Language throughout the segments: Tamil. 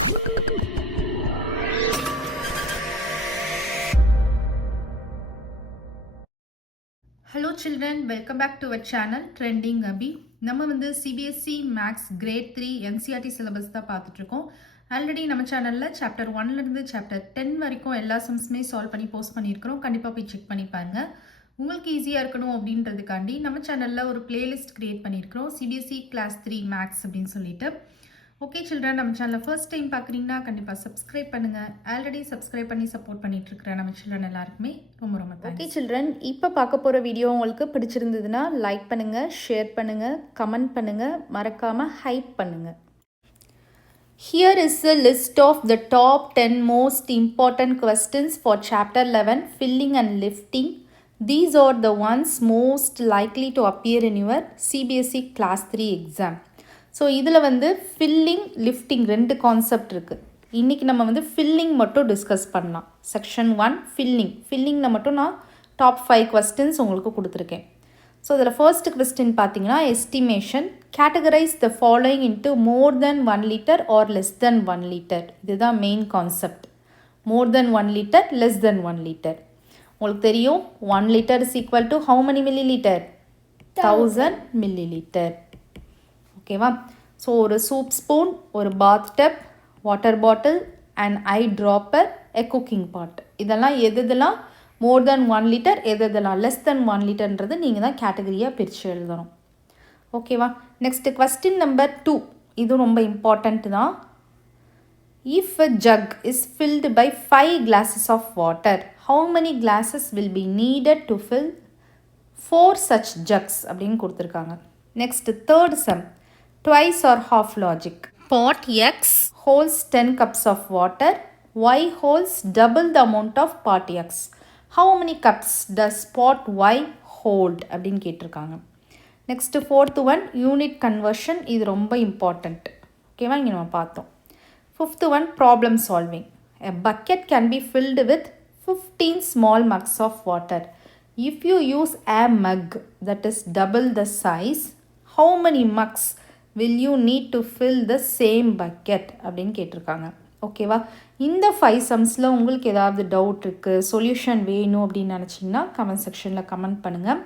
Hello children, welcome back to our channel Trending Abhi. நம்ம வந்து CBSE Maths Grade 3 NCERT syllabus தான் பார்த்துட்டு இருக்கோம். ஆல்ரெடி நம்ம சேனல்ல சாப்டர் 1ல இருந்து சாப்டர் 10 வரைக்கும் எல்லா சம்ஸுமே சால்வ் பண்ணி போஸ்ட் பண்ணியிருக்கிறோம். கண்டிப்பாக போய் செக் பண்ணி பாருங்க. உங்களுக்கு ஈஸியாக இருக்கணும் அப்படின்றதுக்காண்டி நம்ம சேனலில் ஒரு பிளேலிஸ்ட் கிரியேட் பண்ணியிருக்கிறோம். CBSE Class 3 Maths அப்படின்னு சொல்லிட்டு. ஓகே சில்ட்ரன், நம்ம சேனலில் ஃபர்ஸ்ட் டைம் பார்க்குறீங்கன்னா கண்டிப்பாக சப்ஸ்கிரைப் பண்ணுங்கள். ஆல்ரெடி சப்ஸ்கிரைப் பண்ணி சப்போர்ட் பண்ணிட்டு இருக்கிற நம்ம சில்ட்ரன் எல்லாருக்குமே ரொம்ப ரொம்ப தேங்க்ஸ். ஓகே சில்ட்ரன், இப்போ பார்க்க போகிற வீடியோ உங்களுக்கு பிடிச்சிருந்ததுன்னா லைக் பண்ணுங்கள், ஷேர் பண்ணுங்கள், கமெண்ட் பண்ணுங்கள், மறக்காமல் ஹைப் பண்ணுங்கள். Here is a list of the top 10 most important questions for chapter 11 filling and lifting. These are the ones most likely to appear in your CBSE class 3 exam. So இதில் வந்து ஃபில்லிங் லிஃப்டிங் ரெண்டு கான்செப்ட் இருக்குது. இன்றைக்கி நம்ம வந்து ஃபில்லிங் மட்டும் டிஸ்கஸ் பண்ணலாம். செக்ஷன் 1 ஃபில்லிங்கில் மட்டும் நான் டாப் 5 கொஸ்டின்ஸ் உங்களுக்கு கொடுத்துருக்கேன். ஸோ இதில் ஃபர்ஸ்ட் கொஸ்டின் பார்த்தீங்கன்னா estimation. Categorise the following into more than 1 litre or less than 1 litre. இதுதான் main concept. More than 1 litre, less than 1 litre. உங்களுக்கு தெரியும் 1 litre is equal to how many millilitre? 1000 millilitre. ஓகேவா? ஸோ ஒரு சூப் ஸ்பூன், ஒரு bathtub, water bottle and eye dropper, a cooking pot. இதெல்லாம் எதெல்லாம் மோர் தென் 1 லிட்டர், எதெல்லாம் லெஸ் தென் 1 லிட்டர்ன்றது நீங்கள் தான் கேட்டகரியாக பிரித்து எழுதணும். ஓகேவா? Next question number 2. இது ரொம்ப இம்பார்ட்டண்ட் தான். If a jug is filled by 5 glasses of water, how many glasses will be needed to fill 4 such jugs அப்படின்னு கொடுத்துருக்காங்க. Next third sum. Twice or half logic. Pot X holds 10 cups of water. Y holds double the amount of pot X. How many cups does pot Y hold? அப்படின்னு கேட்டிருக்காங்க. Next fourth one unit conversion. இது ரொம்ப இம்பார்ட்டண்ட். ஓகேவா? இங்கே நம்ம பார்த்தோம். Fifth one problem solving. A bucket can be filled with 15 small mugs of water. If you use a mug that is double the size, how many mugs will you need to fill the same bucket அப்படின்னு கேட்டிருக்காங்க. ஓகேவா? இந்த 5 சம்ஸில் உங்களுக்கு ஏதாவது டவுட் இருக்குது, சொல்யூஷன் வேணும் அப்படின்னு நினச்சிங்கன்னா கமெண்ட் செக்ஷனில் கமெண்ட் பண்ணுங்கள்.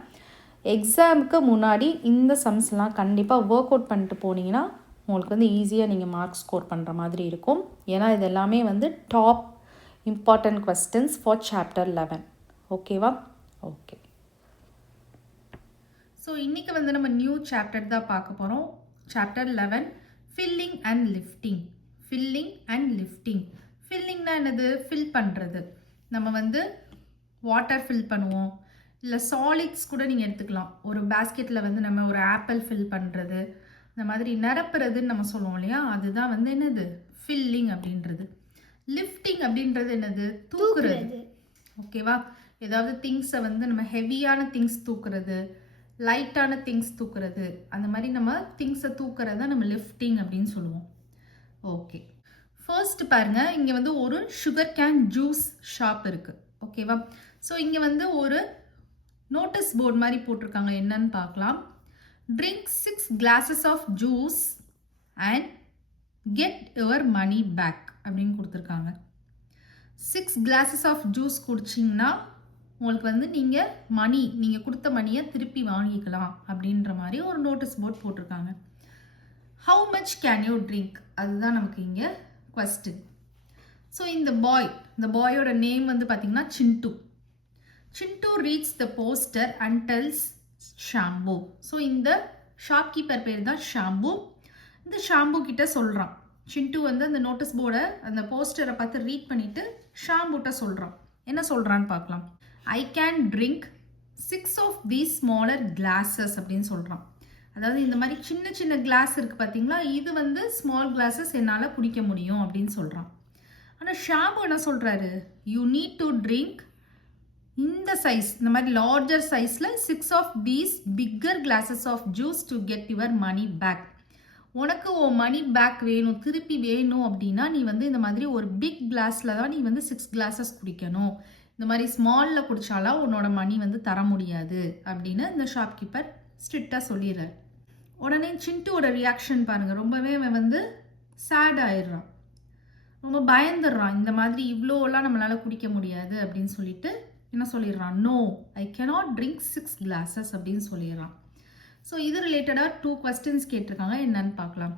எக்ஸாமுக்கு முன்னாடி இந்த சம்ஸ்லாம் கண்டிப்பாக ஒர்க் அவுட் பண்ணிட்டு போனீங்கன்னா உங்களுக்கு வந்து ஈஸியாக நீங்கள் மார்க் ஸ்கோர் பண்ணுற மாதிரி இருக்கும். ஏன்னா இது எல்லாமே வந்து top important questions for chapter 11. ஓகேவா? ஓகே. ஸோ இன்றைக்கி வந்து நம்ம நியூ சாப்டர் தான் பார்க்க போகிறோம். Chapter 11 filling and lifting. ஃபில்லிங்னா என்னது? ஃபில் பண்ணுறது. நம்ம வந்து வாட்டர் ஃபில் பண்ணுவோம், இல்லை சாலிட்ஸ் கூட நீங்கள் எடுத்துக்கலாம். ஒரு பேஸ்கெட்டில் வந்து நம்ம ஒரு ஆப்பிள் ஃபில் பண்ணுறது, இந்த மாதிரி நிரப்புறதுன்னு நம்ம சொல்லுவோம் இல்லையா? அதுதான் வந்து என்னது? ஃபில்லிங் அப்படின்றது. லிஃப்டிங் அப்படின்றது என்னது? தூக்குறது. ஓகேவா? ஏதாவது திங்ஸை வந்து நம்ம ஹெவியான திங்ஸ் தூக்குறது, லைட்டான திங்ஸ் தூக்குறது, அந்த மாதிரி நம்ம திங்ஸை தூக்குறத நம்ம லிஃப்டிங் அப்படின்னு சொல்லுவோம். ஓகே, ஃபர்ஸ்ட் பாருங்க, இங்கே வந்து ஒரு சுகர் கேன் ஜூஸ் ஷாப் இருக்குது. ஓகேவா? ஸோ இங்கே வந்து ஒரு நோட்டீஸ் போர்டு மாதிரி போட்டிருக்காங்க. என்னன்னு பார்க்கலாம். Drink 6 glasses of juice and get your money back அப்படின்னு கொடுத்துருக்காங்க. 6 glasses ஆஃப் ஜூஸ் குடிச்சிங்கன்னா உங்களுக்கு வந்து நீங்கள் கொடுத்த மணியை திருப்பி வாங்கிக்கலாம் அப்படின்ற மாதிரி ஒரு நோட்டீஸ் போர்ட் போட்டிருக்காங்க. How much can you drink? அதுதான் நமக்கு இங்கே கொஸ்டின். ஸோ இந்த பாயோட நேம் வந்து பார்த்தீங்கன்னா Chintu. Chintu reads the poster and tells Shambhu. So இந்த ஷாப்கீப்பர் பேர் தான் ஷாம்பு. இந்த ஷாம்பு கிட்ட சொல்கிறான். சிண்டு வந்து அந்த நோட்டீஸ் போர்டை, அந்த போஸ்டரை பார்த்து ரீட் பண்ணிவிட்டு ஷாம்புட்ட சொல்கிறான். என்ன சொல்கிறான்னு பார்க்கலாம். I can drink 6 of these smaller glasses அப்படின்னு சொல்கிறான். அதாவது இந்த மாதிரி சின்ன சின்ன கிளாஸ் இருக்குது பார்த்தீங்களா, இது வந்து ஸ்மால் கிளாஸஸ் என்னால் குடிக்க முடியும் அப்படின்னு சொல்கிறான். ஆனால் ஷாம்பு என்ன சொல்கிறாரு? யூ நீட் டு ட்ரிங்க் இந்த சைஸ், இந்த மாதிரி லார்ஜர் சைஸில் 6 of these bigger glasses of juice to get your money back. உனக்கு உன் மணி பேக் வேணும், திருப்பி வேணும் அப்படின்னா நீ வந்து இந்த மாதிரி ஒரு பிக் கிளாஸில் தான் நீ வந்து 6 glasses குடிக்கணும். இந்த மாதிரி ஸ்மாலில் குடித்தாலாம் உன்னோட மணி வந்து தர முடியாது அப்படின்னு இந்த ஷாப்கீப்பர் ஸ்ட்ரிக்டாக சொல்லிடுறார். உடனே சிண்டுவோட ரியாக்ஷன் பாருங்கள். ரொம்பவே அவன் வந்து சேட் ஆயிடுறான். ரொம்ப பயந்துடுறான். இந்த மாதிரி இவ்வளோலாம் நம்மளால் குடிக்க முடியாது அப்படின்னு சொல்லிட்டு என்ன சொல்லிடுறான், no I cannot drink 6 glasses அப்படின்னு சொல்லிடுறான். ஸோ இது ரிலேட்டடாக 2 questions கேட்டிருக்காங்க, என்னன்னு பார்க்கலாம்.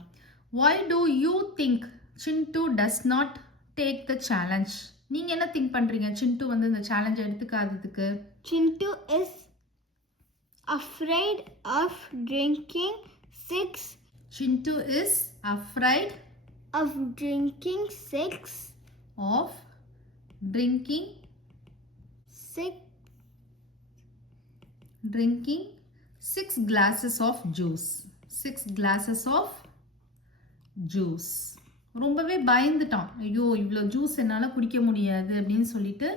why do you think Chintu does not take the challenge? நீங்கள் என்ன திங்க் பண்ணுறீங்க சிண்டு வந்து இந்த challenge எடுத்துக்காததுக்கு? Chintu is afraid of drinking 6 Chintu is afraid of drinking 6 of drinking 6 glasses of juice. 6 glasses of juice. ரொம்பவே பயந்துட்டான். ஐயோ இவ்வளோ ஜூஸ் என்னால் குடிக்க முடியாது அப்படின்னு சொல்லிட்டு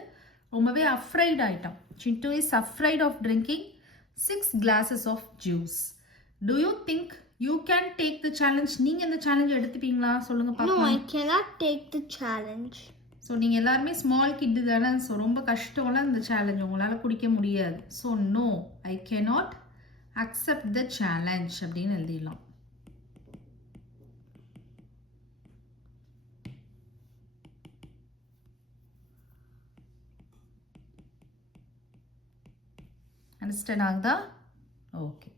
ரொம்பவே அஃப்ரைட் ஆயிட்டான். Chintu is afraid of drinking 6 glasses of juice. Do you think you can take the challenge? நீங்கள் இந்த சேலஞ்ச் எடுத்துப்பீங்களா சொல்லுங்க No, பார்க்கலாம். I cannot take the challenge. So நீங்கள் எல்லாருமே ஸ்மால் கிட்டு தானே, ஸோ ரொம்ப கஷ்டம்லாம் இந்த சேலஞ்ச் உங்களால் குடிக்க முடியாது. So no I cannot accept the challenge அப்படின்னு எழுதிடலாம். அண்டர்ஸ்டாண்ட் ஆகுதா? ஓகே.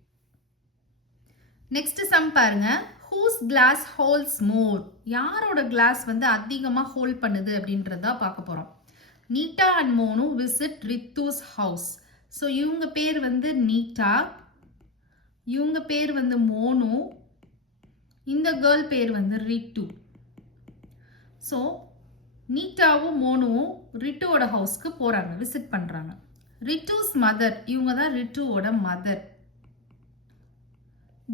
நெக்ஸ்ட் சம் பாருங்க. Whose glass holds more? யாரோட கிளாஸ் வந்து அதிகமாக ஹோல்ட் பண்ணுது அப்படின்றத பார்க்க போகிறோம். நீட்டா and Monu visit Rithu's house. So இவங்க பேர் வந்து நீட்டா, இவங்க பேர் வந்து மோனு, இந்த கேர்ள் பேர் வந்து ரிட்டு. ஸோ நீட்டாவும் மோனுவும் ரிட்டுவோட ஹவுஸ்க்கு போகிறாங்க, விசிட் பண்ணுறாங்க. ரிட்டுஸ் மதர், இவங்க தான் ரிட்டுவோட mother,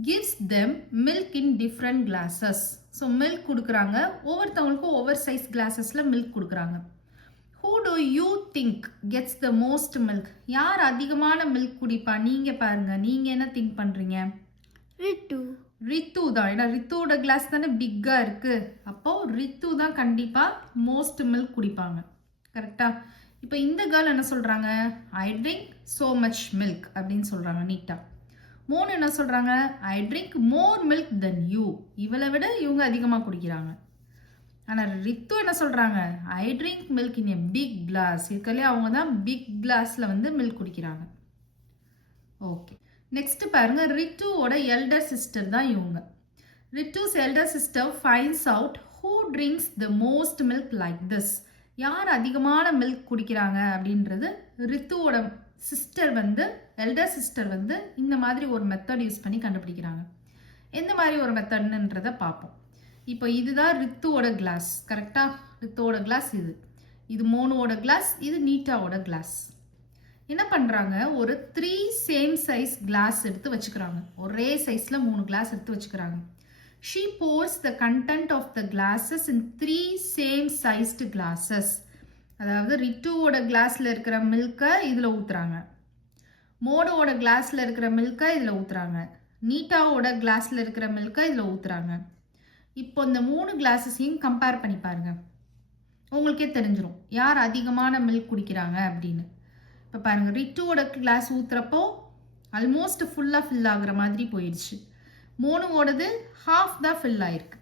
gives them milk in different glasses. So milk கொடுக்குறாங்க, ஒவ்வொருத்தவங்களுக்கும் ஒவ்வொரு சைஸ் கிளாஸஸில் மில்க் கொடுக்குறாங்க. Who do you think gets the most milk? யார் அதிகமான மில்க் குடிப்பா? நீங்கள் பாருங்க, நீங்கள் என்ன திங்க் பண்ணுறீங்க? Ritu. ரித்து தான். ஏன்னா ரித்துவோட கிளாஸ் தானே பிக்காக இருக்குது, அப்போது ரித்து தான் கண்டிப்பாக மோஸ்ட் மில்க் குடிப்பாங்க. கரெக்டாக? இப்போ இந்த கேர்ள் என்ன சொல்கிறாங்க? I drink so much milk அப்படின்னு சொல்கிறாங்க நீட்டா. மோனு என்ன சொல்கிறாங்க? I drink more milk than you. இவளை விட இவங்க அதிகமாக குடிக்கிறாங்க. ஆனால் ரித்து என்ன சொல்கிறாங்க? I drink milk in a big glass. இருக்கலே அவங்க தான் பிக் கிளாஸில் வந்து மில்க் குடிக்கிறாங்க. ஓகே. நெக்ஸ்ட் பாருங்க, ரித்துவோட எல்டர் சிஸ்டர் தான் இவங்க. Rithu's elder sister finds out who drinks the most milk like this. யார் அதிகமான மில்க் குடிக்கிறாங்க அப்படின்றது ரித்துவோட சிஸ்டர் வந்து, எல்டர் சிஸ்டர் வந்து இந்த மாதிரி ஒரு மெத்தட் யூஸ் பண்ணி கண்டுபிடிக்கிறாங்க. எந்த மாதிரி ஒரு மெத்தட்ன்றதை பார்ப்போம். இப்போ இதுதான் ரித்துவோட கிளாஸ். கரெக்டாக? ரித்துவோட கிளாஸ் இது, இது மோனுவோட கிளாஸ், இது நீட்டாவோட கிளாஸ். என்ன பண்ணுறாங்க? ஒரு 3 சேம் சைஸ் கிளாஸ் எடுத்து வச்சுக்கிறாங்க. ஒரே சைஸில் 3 கிளாஸ் எடுத்து வச்சுக்கிறாங்க. She pours the content of the glasses in 3 same sized glasses. அதாவது ரிட்டுவோட கிளாஸில் இருக்கிற மில்கை இதில் ஊற்றுறாங்க, மோனோவோட கிளாஸில் இருக்கிற மில்கை இதில் ஊற்றுறாங்க, நீட்டாவோட கிளாஸில் இருக்கிற மில்கை இதில் ஊற்றுறாங்க. இப்போ இந்த 3 கிளாஸஸையும் கம்பேர் பண்ணி பாருங்க, உங்களுக்கே தெரிஞ்சிடும் யார் அதிகமான மில்க் குடிக்கிறாங்க அப்படின்னு. இப்போ பாருங்க, ரிட்டுவோட கிளாஸ் ஊற்றுறப்போ ஆல்மோஸ்ட் ஃபுல்லாக ஃபில் ஆகுற மாதிரி போயிடுச்சு. மோனுவோடது ஹாஃப் தான் ஃபில் ஆயிருக்கு,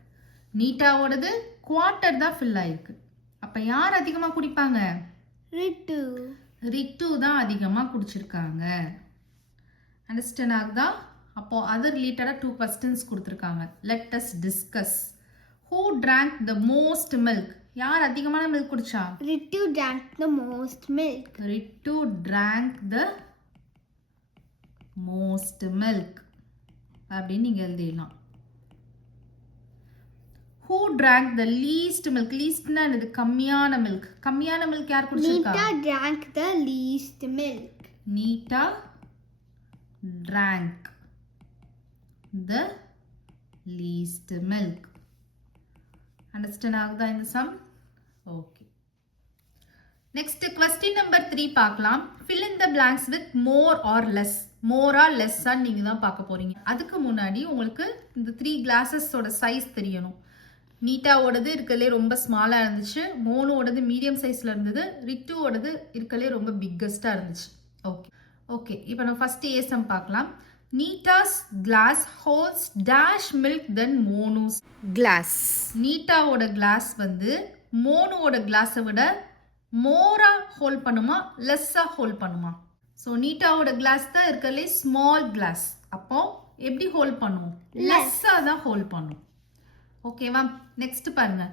நீட்டாவோடது குவார்ட்டர் தான் ஃபில் ஆயிருக்கு. அப்போ யார் அதிகமாக குடிப்பாங்க? Ritu. ரிட்டு தான் அதிகமாக குடிச்சிருக்காங்க. அண்டர்ஸ்டாண்ட் ஆகுதா? அப்போ அது ரிலேட்டடாக 2 questions கொடுத்துருக்காங்க. Let us discuss. Who drank the most milk? யார் அதிகமான மில்க் குடிச்சா? Ritu drank the most milk. Writ drank the most milk அப்படின்னு நீங்கள் எழுதிடலாம். Who drank the least milk? leastனா என்னது? கம்மியான மில்க். கம்மியான மில்க் யார் குடிச்சிருக்கா? Nita drank the least milk. நீட்டா drank the least milk. Understand ஆகுதா இந்த sum? Okay. Next question number 3 பார்க்கலாம். fill in the blanks with more or less. மோரா லெஸ்ஸா நீங்க தான் பார்க்க போறீங்க. அதுக்கு முன்னாடி உங்களுக்கு இந்த 3 கிளாஸஸோட சைஸ் தெரியணும். நீட்டாவோடது இருக்கலே ரொம்ப ஸ்மாலாக இருந்துச்சு, மோனோடது மீடியம் சைஸில் இருந்தது, ரிட்டுவோடது இருக்கலே ரொம்ப பிக்கஸ்டாக இருந்துச்சு. Okay okay. இப்போ நம்ம ஃபஸ்ட்டு ஏசம் பார்க்கலாம். Neeta's class holds dash milk தென் மோனூஸ் Glass. நீட்டாவோட கிளாஸ் வந்து மோனோவோட கிளாஸை விட மோரா ஹோல்ட் பண்ணுமா லெஸ்ஸாக ஹோல்ட் பண்ணுமா? ஸோ நீட்டாவோட கிளாஸ் தான் இருக்கிறதுலே ஸ்மால் கிளாஸ். அப்போ எப்படி ஹோல்ட் பண்ணும்? லெஸ்ஸாக தான் ஹோல்ட் பண்ணும். ஓகேவா? நெக்ஸ்ட் பாருங்க.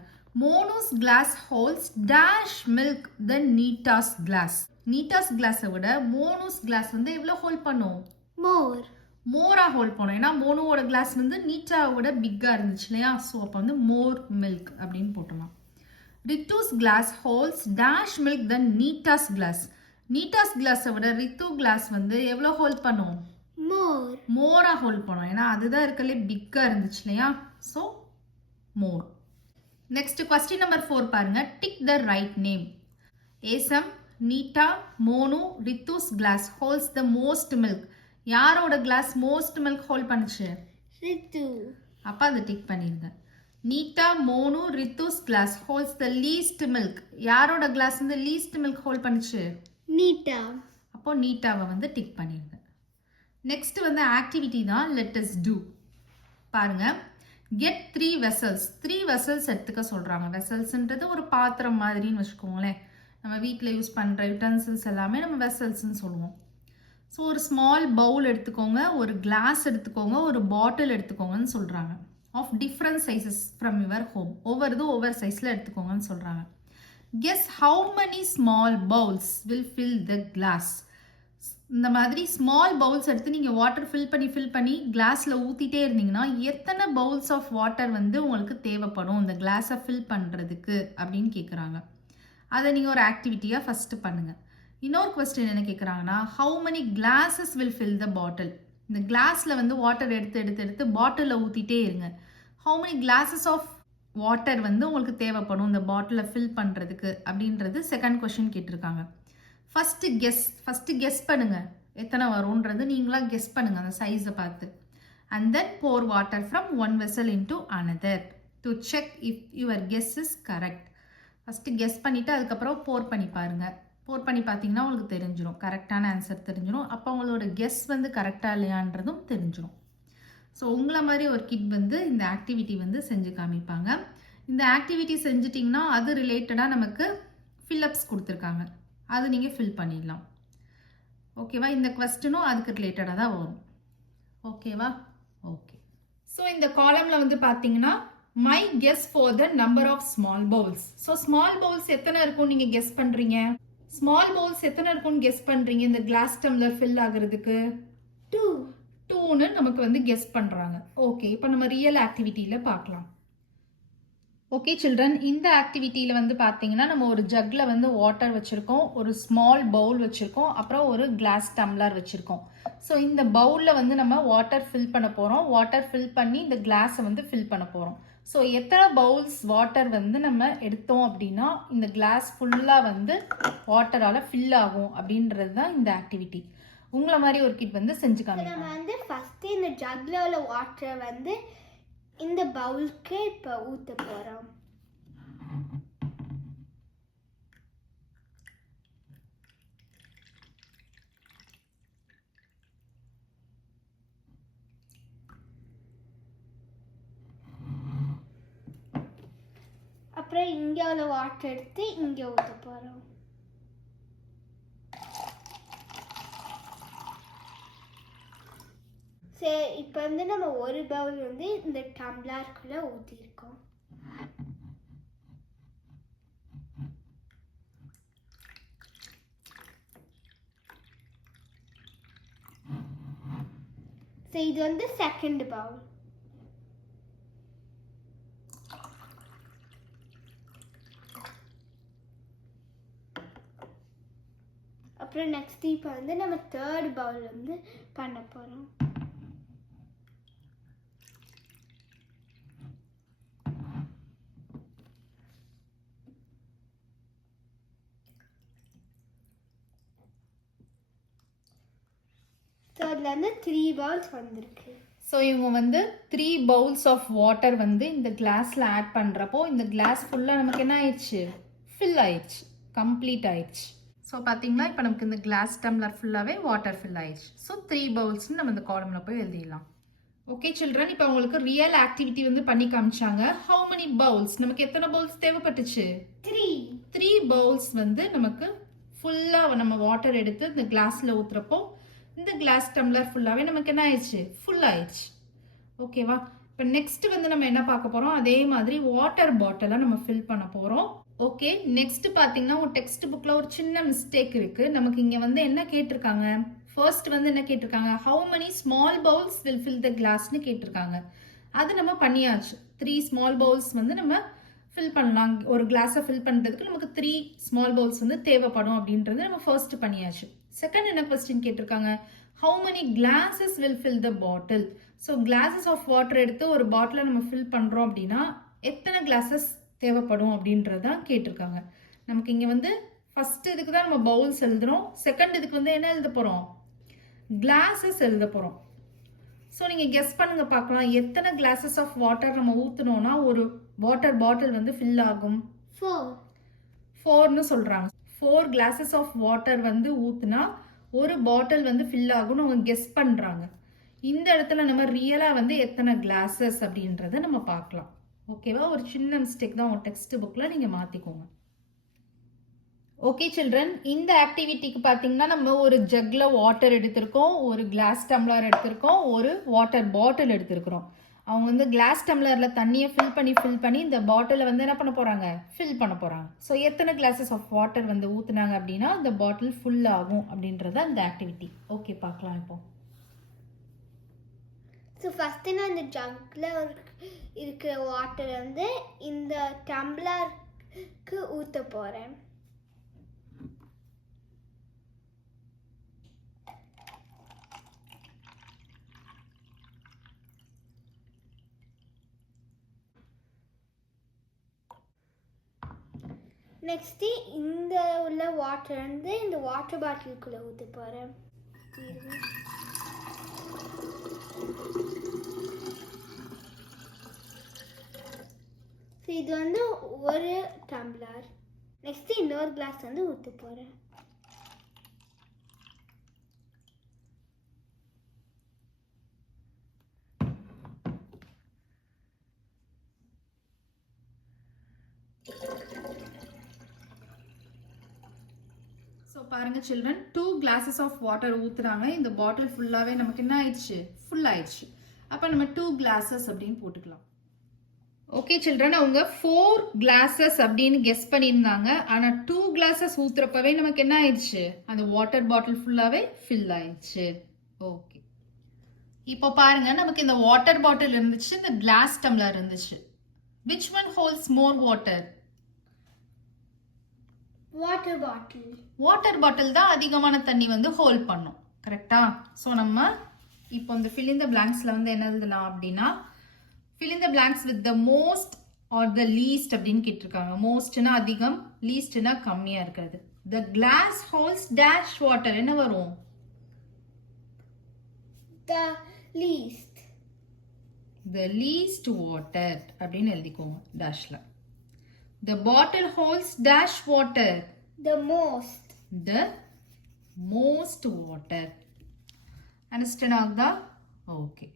மோனோஸ் class holds dash milk than Neeta's glass. நீட்டாஸ் கிளாஸை விட மோனோஸ் கிளாஸ் வந்து எவ்வளோ ஹோல்ட் பண்ணும்? மோரா ஹோல்ட் பண்ணும். ஏன்னா மோனோவோட கிளாஸ் வந்து நீட்டாவை விட பிக்காக இருந்துச்சு இல்லையா? ஸோ அப்போ வந்து மோர் மில்க் அப்படின்னு போட்டலாம். Ritu's glass holds dash milk than Neeta's glass. நீட்டாஸ் கிளாஸை விட ரித்து கிளாஸ் வந்து எவ்வளோ ஹோல்ட் பண்ணும்? மோரா ஹோல்ட் பண்ணும். ஏன்னா அதுதான் இருக்கலே பிக்காக இருந்துச்சு இல்லையா? So more. Next question number 4 பாருங்க. Tick the right name. ஏசம், Neeta, Monu, Ritu's glass holds the most milk. யாரோட கிளாஸ் மோஸ்ட் மில்க் ஹோல்ட் பண்ணுச்சு? ரித்து. அப்போ அதை டிக் பண்ணிருங்க. Neeta, Monu, Ritu's glass holds the least milk. யாரோட கிளாஸ் வந்து லீஸ்ட் மில்க் ஹோல்ட் பண்ணுச்சு? நீட்டா. அப்போ நீட்டாவை வந்து டிக் பண்ணிருங்க. நெக்ஸ்ட் வந்து ஆக்டிவிட்டி தான் லெட் அஸ் டூ. பாருங்க. Get 3 vessels. 3 வெசல்ஸ் எடுத்துக்க சொல்கிறாங்க. வெசல்ஸ்ன்றது ஒரு பாத்திரம் மாதிரின்னு வச்சுக்கோங்களேன். நம்ம வீட்டில் யூஸ் பண்ணுற யுட்டன்சில்ஸ் எல்லாமே நம்ம வெசல்ஸ்ன்னு சொல்லுவோம். ஸோ ஒரு ஸ்மால் பவுல் எடுத்துக்கோங்க, ஒரு கிளாஸ் எடுத்துக்கோங்க, ஒரு பாட்டில் எடுத்துக்கோங்கன்னு சொல்கிறாங்க. Of different sizes from your home. ஒவ்வொரு சைஸில் எடுத்துக்கோங்கன்னு சொல்கிறாங்க. Guess how many small bowls will fill the glass. இந்த மாதிரி ஸ்மால் பவுல்ஸ் எடுத்து நீங்கள் வாட்டர் ஃபில் பண்ணி கிளாஸில் ஊற்றிட்டே இருந்தீங்கன்னா எத்தனை பவுல்ஸ் ஆஃப் வாட்டர் வந்து உங்களுக்கு தேவைப்படும் இந்த கிளாஸை ஃபில் பண்ணுறதுக்கு அப்படின்னு கேட்குறாங்க. அதை நீங்கள் ஒரு ஆக்டிவிட்டியாக ஃபஸ்ட்டு பண்ணுங்கள். இன்னொரு கொஸ்டின் என்ன கேட்குறாங்கன்னா, how many glasses will fill the bottle. இந்த கிளாஸில் வந்து வாட்டர் எடுத்து பாட்டிலில் ஊற்றிட்டே இருங்க. How many glasses of water வந்து உங்களுக்கு தேவைப்படும் இந்த பாட்டிலை ஃபில் பண்ணுறதுக்கு அப்படின்றது செகண்ட் கொஸ்டின் கேட்டிருக்காங்க. ஃபஸ்ட்டு கெஸ் பண்ணுங்கள் எத்தனை வரும்ன்றது நீங்களாக கெஸ் பண்ணுங்கள் அந்த சைஸை பார்த்து. And then pour water from one vessel into another to check if your guess is correct. First guess பண்ணிவிட்டு அதுக்கப்புறம் போர் பண்ணி பாருங்கள். போர் பண்ணி பார்த்தீங்கன்னா உங்களுக்கு தெரிஞ்சிடும், கரெக்டான ஆன்சர் தெரிஞ்சிடும். அப்போ உங்களோட கெஸ் வந்து கரெக்டாக இல்லையான்றதும் தெரிஞ்சிடும். ஸோ உங்களை மாதிரி ஒரு கிட் வந்து இந்த ஆக்டிவிட்டி வந்து செஞ்சு காமிப்பாங்க. இந்த ஆக்டிவிட்டி செஞ்சிட்டிங்கன்னா அது ரிலேட்டடாக நமக்கு ஃபில்லப்ஸ் கொடுத்துருக்காங்க, அது நீங்கள் ஃபில் பண்ணிடலாம். ஓகேவா? இந்த கொஸ்டினும் அதுக்கு ரிலேட்டடாக தான் வரும். ஓகேவா? ஓகே. ஸோ இந்த காலமில் வந்து பார்த்தீங்கன்னா my guess for the number of small bowls. So small bowls எத்தனை இருக்கும் நீங்கள் கெஸ் பண்ணுறீங்க? ஸ்மால் பவுல்ஸ் எத்தனை இருக்கும்னு கெஸ் பண்ணுறீங்க இந்த கிளாஸ் டம்ளர் ஃபில் ஆகுறதுக்கு? 2ன்னு நமக்கு வந்து கெஸ் பண்ணுறாங்க. ஓகே, இப்போ நம்ம ரியல் ஆக்டிவிட்டியில் பார்க்கலாம். ஓகே சில்ட்ரன், இந்த ஆக்டிவிட்டியில் வந்து பார்த்தீங்கன்னா நம்ம ஒரு ஜக்கில் வந்து வாட்டர் வச்சுருக்கோம், ஒரு ஸ்மால் பவுல் வச்சுருக்கோம், அப்புறம் ஒரு கிளாஸ் டம்ளர் வச்சுருக்கோம். ஸோ இந்த பவுலில் வந்து நம்ம வாட்டர் ஃபில் பண்ண போகிறோம். வாட்டர் ஃபில் பண்ணி இந்த கிளாஸை வந்து ஃபில் பண்ண போகிறோம். ஸோ எத்தனை பவுல்ஸ் வாட்டர் வந்து நம்ம எடுத்தோம் அப்படின்னா இந்த கிளாஸ் ஃபுல்லாக வந்து வாட்டரால் ஃபில் ஆகும் அப்படின்றது தான் இந்த ஆக்டிவிட்டி. உங்களை மாதிரி ஒரு கிட் வந்து செஞ்சு காமிப்பாங்க. நம்ம வந்து ஃபஸ்ட்டு இந்த ஜக்கில் உள்ள வாட்டரை வந்து இந்த பவுலுக்கு இப்போ ஊற்ற போகிறோம். அப்புறம் இங்கே உள்ள வாட்டர் எடுத்து இங்கே ஊற்ற போகிறோம். சரி, இப்போ வந்து நம்ம ஒரு பவுல் வந்து இந்த டம்ளருக்குள்ளே ஊற்றிருக்கோம். சரி, இது வந்து செகண்ட் பவுல். அப்புறம் நெக்ஸ்ட் இப்போ வந்து நம்ம தேர்ட் பவுல் வந்து பண்ண போகிறோம். ஸோ அதில் வந்து 3 பவுல்ஸ் வந்திருக்கு. ஸோ இவங்க வந்து 3 பவுல்ஸ் ஆஃப் வாட்டர் வந்து இந்த கிளாஸில் ஆட் பண்ணுறப்போ இந்த கிளாஸ் ஃபுல்லாக நமக்கு என்ன ஆயிடுச்சு? ஃபில் ஆயிடுச்சு, கம்ப்ளீட் ஆயிடுச்சு. ஸோ பார்த்தீங்களா, இப்போ நமக்கு இந்த கிளாஸ் டம்ளர் ஃபுல்லாகவே வாட்டர் ஃபில் ஆயிடுச்சு. ஸோ 3 பவுல்ஸ்னு நம்ம இந்த காலமில் போய் எழுதிடலாம். ஓகே சில்ட்ரன், இப்போ உங்களுக்கு ரியல் ஆக்டிவிட்டி வந்து பண்ணி காமிச்சாங்க. ஹவு many பவுல்ஸ், நமக்கு எத்தனை பவுல்ஸ் தேவைப்பட்டுச்சு? 3 பவுல்ஸ் வந்து நமக்கு ஃபுல்லாக நம்ம வாட்டர் எடுத்து இந்த கிளாஸில் ஊற்றுறப்போ இந்த கிளாஸ் டம்ளர் ஃபுல்லாகவே நமக்கு என்ன ஆயிடுச்சு? ஃபுல் ஆயிடுச்சு. ஓகேவா? இப்போ நெக்ஸ்ட் வந்து நம்ம என்ன பார்க்க போகிறோம்? அதே மாதிரி வாட்டர் பாட்டிலை நம்ம ஃபில் பண்ண போகிறோம். ஓகே, நெக்ஸ்ட் பார்த்தீங்கன்னா ஒரு டெக்ஸ்ட் புக்கில் ஒரு சின்ன மிஸ்டேக் இருக்குது. நமக்கு இங்கே வந்து என்ன கேட்டிருக்காங்க? ஃபர்ஸ்ட் வந்து என்ன கேட்டிருக்காங்க? How many small bowls will fill the கிளாஸ்னு கேட்டிருக்காங்க. அது நம்ம பண்ணியாச்சு. 3 ஸ்மால் பவுல்ஸ் வந்து நம்ம ஃபில் பண்ணலாம். ஒரு கிளாஸை ஃபில் பண்ணுறதுக்கு நமக்கு 3 ஸ்மால் பவுல்ஸ் வந்து தேவைப்படும் அப்படின்றது நம்ம ஃபர்ஸ்ட் பண்ணியாச்சு. செகண்ட் என்ன கொஸ்டின் கேட்டிருக்காங்க? How many glasses will fill the bottle? So glasses of water எடுத்து ஒரு பாட்டிலை நம்ம ஃபில் பண்ணுறோம் அப்படின்னா எத்தனை கிளாஸஸ் தேவைப்படும் அப்படின்றதான் கேட்டிருக்காங்க. நமக்கு இங்கே வந்து ஃபர்ஸ்ட் இதுக்கு தான் நம்ம பவுல்ஸ் எழுதுறோம். செகண்ட் இதுக்கு வந்து என்ன எழுத போகிறோம்? கிளாஸஸ் எழுத போகிறோம். ஸோ நீங்கள் கெஸ் பண்ணுங்க பார்க்கலாம், எத்தனை கிளாஸஸ் ஆஃப் வாட்டர் நம்ம ஊற்றினோன்னா ஒரு வாட்டர் பாட்டில் வந்து ஃபில் ஆகும்? 4ன்னு சொல்கிறாங்க. 4 கிளாஸஸ் ஆஃப் வாட்டர் வந்து ஊற்றுனா ஒரு பாட்டில் வந்து ஃபில் ஆகும்னு அவங்க கெஸ் பண்ணுறாங்க. இந்த இடத்துல நம்ம ரியலாக வந்து எத்தனை கிளாஸஸ் அப்படின்றத நம்ம பார்க்கலாம். ஓகேவா? ஒரு சின்ன மிஸ்டேக் தான் ஒரு டெக்ஸ்ட் புக்கில் நீங்கள் மாற்றிக்கோங்க. ஓகே சில்ட்ரன், இந்த ஆக்டிவிட்டிக்கு பார்த்தீங்கன்னா நம்ம ஒரு ஜக்கில் வாட்டர் எடுத்திருக்கோம், ஒரு கிளாஸ் டம்ளர் எடுத்திருக்கோம், ஒரு வாட்டர் பாட்டில் எடுத்திருக்கிறோம். அவங்க வந்து கிளாஸ் டம்ளரில் தண்ணியை ஃபில் பண்ணி இந்த பாட்டிலை வந்து என்ன பண்ண போகிறாங்க? ஃபில் பண்ண போகிறாங்க. ஸோ எத்தனை கிளாஸஸ் ஆஃப் வாட்டர் வந்து ஊற்றுனாங்க அப்படின்னா இந்த பாட்டில் ஃபுல் ஆகும் அப்படின்றத இந்த ஆக்டிவிட்டி. ஓகே, பார்க்கலாம் இப்போ. ஸோ ஃபஸ்ட்டு நான் இந்த ஜக்கில் இருக்கிற வாட்டர் வந்து இந்த டம்ளருக்கு ஊற்ற போகிறேன். நெக்ஸ்ட்டு இந்த உள்ள வாட்டர் வந்து இந்த வாட்டர் பாட்டிலுக்குள்ளே ஊற்ற போகிறேன். இது வந்து ஒரு டம்ளர். நெக்ஸ்ட் இன்னொரு கிளாஸ் வந்து ஊற்ற போகிறேன். ஸோ பாருங்க சில்ட்ரன், 2 glasses ஆஃப் வாட்டர் ஊற்றுறாங்க. இந்த பாட்டில் ஃபுல்லாகவே நமக்கு என்ன ஆயிடுச்சு? ஃபுல் ஆயிடுச்சு. அப்போ நம்ம 2 glasses அப்படின்னு போட்டுக்கலாம். ஓகே சில்ட்ரன், அவங்க 4 glasses அப்படின்னு கெஸ் பண்ணியிருந்தாங்க. ஆனால் 2 glasses ஊற்றுறப்பவே நமக்கு என்ன ஆயிடுச்சு? அந்த வாட்டர் பாட்டில் ஃபுல்லாகவே ஃபில் ஆயிடுச்சு. ஓகே, இப்போ பாருங்க, நமக்கு இந்த வாட்டர் பாட்டில் இருந்துச்சு, இந்த கிளாஸ் டம்ளர் இருந்துச்சு. Which one holes more water? Water bottle. Water bottle தான் அதிகமான தண்ணி வந்து ஹோல்ட் பண்ணும். கரெக்டா? ஸோ நம்ம இப்போ இந்த fill in the blanksல வந்து என்ன எழுதலாம் அப்படின்னா fill in the blanks with the most or the least அப்படின்னு கேட்டிருக்காங்க. மோஸ்ட்னா அதிகம், லீஸ்ட்னா கம்மியா இருக்கிறது. The glass holds dash water என்ன வரும்? The least. The least water அப்படின்னு எழுதிக்கோங்க டேஷ்ல. The bottle holds dash water. The most. The most water. Understand ஆகுதா? Okay.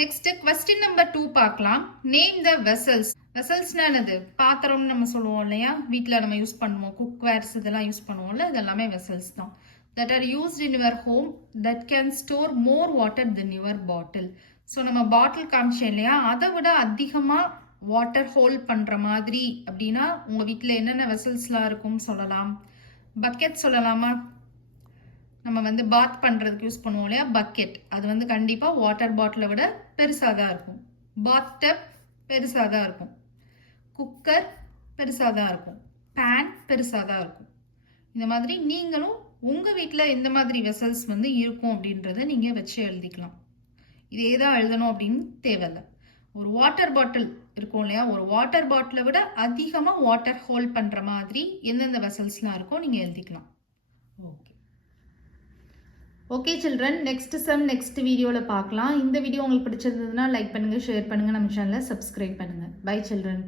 Next question number 2 பார்க்கலாம். Name the vessels. Vesselsனா என்னது? பாத்திரம் நம்ம சொல்லுவோம் இல்லையா? வீட்டில் நம்ம யூஸ் பண்ணுவோம், குக்வேர்ஸ் இதெல்லாம் யூஸ் பண்ணுவோம்ல, இதெல்லாமே வெசல்ஸ் தான். That are used in your home that can store more water than your bottle. So நம்ம பாட்டில் காமிச்சோம் இல்லையா, அதை விட அதிகமாக வாட்டர் ஹோல்ட் பண்ணுற மாதிரி அப்படின்னா உங்கள் வீட்டில் என்னென்ன வெசல்ஸ்லாம் இருக்கும் சொல்லலாம்? பக்கெட் சொல்லலாமா? நம்ம வந்து பாத் பண்ணுறதுக்கு யூஸ் பண்ணுவோம் இல்லையா, பக்கெட். அது வந்து கண்டிப்பாக வாட்டர் பாட்டிலை விட பெருசாக தான் இருக்கும். பாத் டப் பெருசாக தான் இருக்கும். குக்கர் பெருசாக தான் இருக்கும். பேன் பெருசாக தான் இருக்கும். இந்த மாதிரி நீங்களும் உங்கள் வீட்டில் எந்த மாதிரி வெசல்ஸ் வந்து இருக்கும் அப்படின்றத நீங்கள் வச்சு எழுதிக்கலாம். இதே தான் எழுதணும் அப்படின்னு தேவையில்லை. ஒரு வாட்டர் பாட்டில் இருக்கும் இல்லையா, ஒரு வாட்டர் பாட்டிலை விட அதிகமாக வாட்டர் ஹோல்ட் பண்ணுற மாதிரி எந்தெந்த வெசல்ஸ்லாம் இருக்கோ நீங்கள் எழுதிக்கலாம். Okay okay children, next sum next வீடியோவில் பார்க்கலாம். இந்த வீடியோ உங்களுக்கு பிடிச்சிருந்ததுன்னா லைக் பண்ணுங்கள், ஷேர் பண்ணுங்கள், நம்ம சேனலை சப்ஸ்கிரைப் பண்ணுங்கள். Bye children.